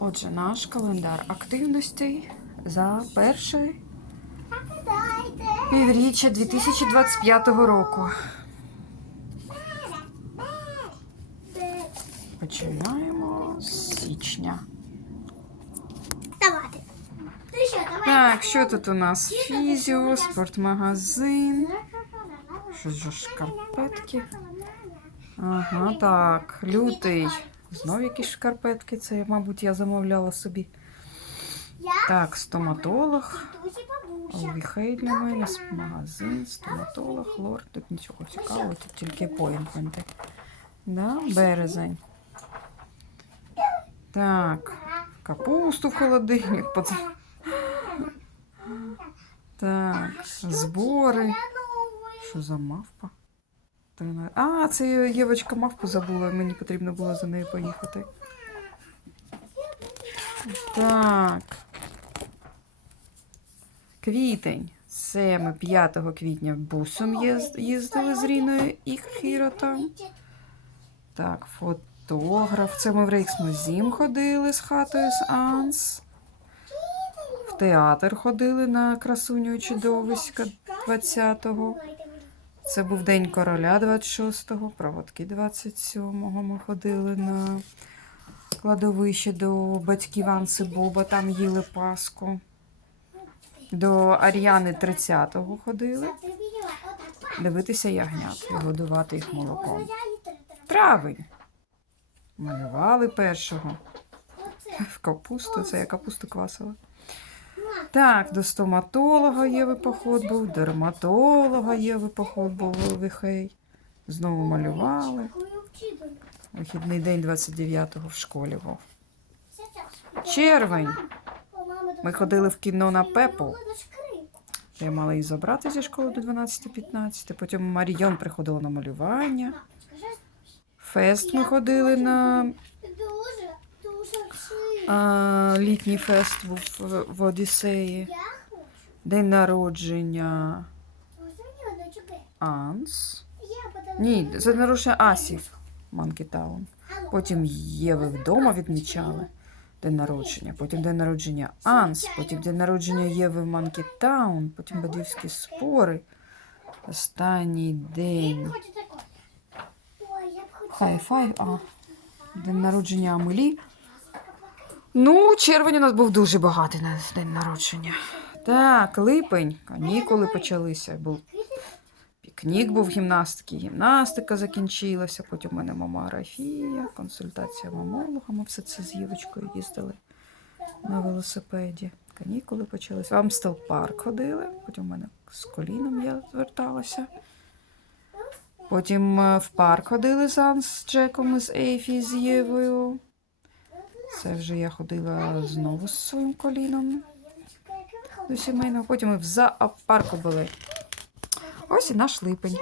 Отже, наш календар активностей за перше півріччя 2025 року. Починаємо з січня. Ну. Так, що тут у нас? Фізіо, спортмагазин. Що ж шкарпетки? Ага, так, лютий. Знов якісь шкарпетки. Це, мабуть, я замовляла собі. Так, стоматолог. Віхей для мене, магазин, стоматолог, лор. Тут нічого цікавого, тут тільки поінтменти. Да? Березень. Так, капусту в холодильник. Так, збори. Що за мавпа? А, це Євочка мавпу забула, мені потрібно було за нею поїхати. Так. Квітень. Це ми 5 квітня бусом їздили з Ріною і Хіротом. Так, фотограф. Це ми в Рейксмузім ходили з хатою з Анс. В театр ходили на красуню чудовиська 20-го. Це був День короля 26-го, проводки 27-го. Ми ходили на кладовище до батьків Анси Боба, там їли Пасху. До Ар'яни 30-го ходили дивитися ягнят і годувати їх молоком. Травень. Малювали першого. В капусту, це я капусту квасила. Так, до стоматолога Єви поход був, дерматолога Єви поход був Віхей. Знову малювали. Вихідний день 29-го в школі був. Червень. Ми ходили в кіно на Пепу. Я мала її забрати зі школи до 12-15. Потім Маріон приходила на малювання. Фест ми ходили на. А, літній фест був в, в Одіссеї. День народження. Анс. Ні, це народження Асів Манкі Таун. Потім Єви вдома відмічали день народження. Потім день народження Анс. Потім день народження Єви в Манкі Таун. Потім Бадівські спори. Останній день. Хай-фай, а день народження Амелі. Ну, червень у нас був дуже багатий на день народження. Так, липень, канікули почалися. Був пікнік був гімнастики, гімнастика закінчилася. Потім у мене мамографія, консультація мамолога. Ми все це з Євочкою їздили на велосипеді. Канікули почалися. В Амстел парк ходили. Потім у мене з коліном я зверталася. Потім е, в парк ходили з з Джеком, з Ейфі, з Євою. Це вже я ходила знову з своїм коліном до сімейного. Потім ми в зоопарку були. Ось і наш липень.